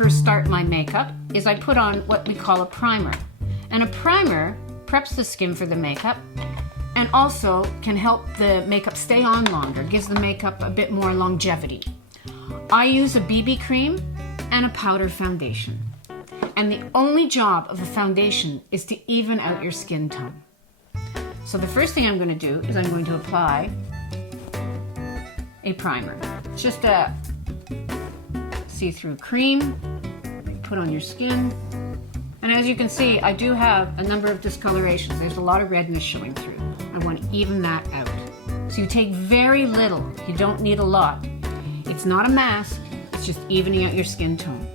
first start my makeup is I put on what we call a primer. And a primer preps the skin for the makeup and also can help the makeup stay on longer, gives the makeup a bit more longevity. I use a BB cream and a powder foundation. And the only job of a foundation is to even out your skin tone. So the first thing I'm going to do is I'm going to apply a primer. It's just a see-through cream you put on your skin. And as you can see, I do have a number of discolorations. There's a lot of redness showing through. I want to even that out. So you take very little. You don't need a lot. It's not a mask. It's just evening out your skin tone.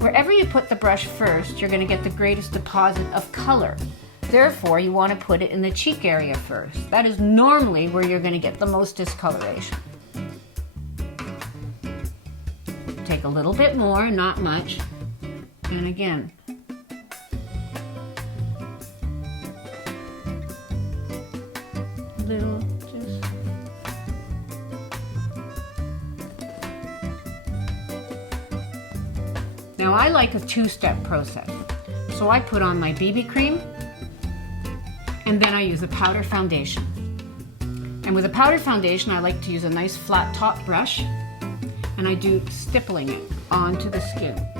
Wherever you put the brush first, you're going to get the greatest deposit of color. Therefore, you want to put it in the cheek area first. That is normally where you're going to get the most discoloration. Take a little bit more, not much. And again, little, just now I like a two-step process. So I put on my BB cream and then I use a powder foundation. And with a powder foundation, I like to use a nice flat top brush and I do stippling it onto the skin.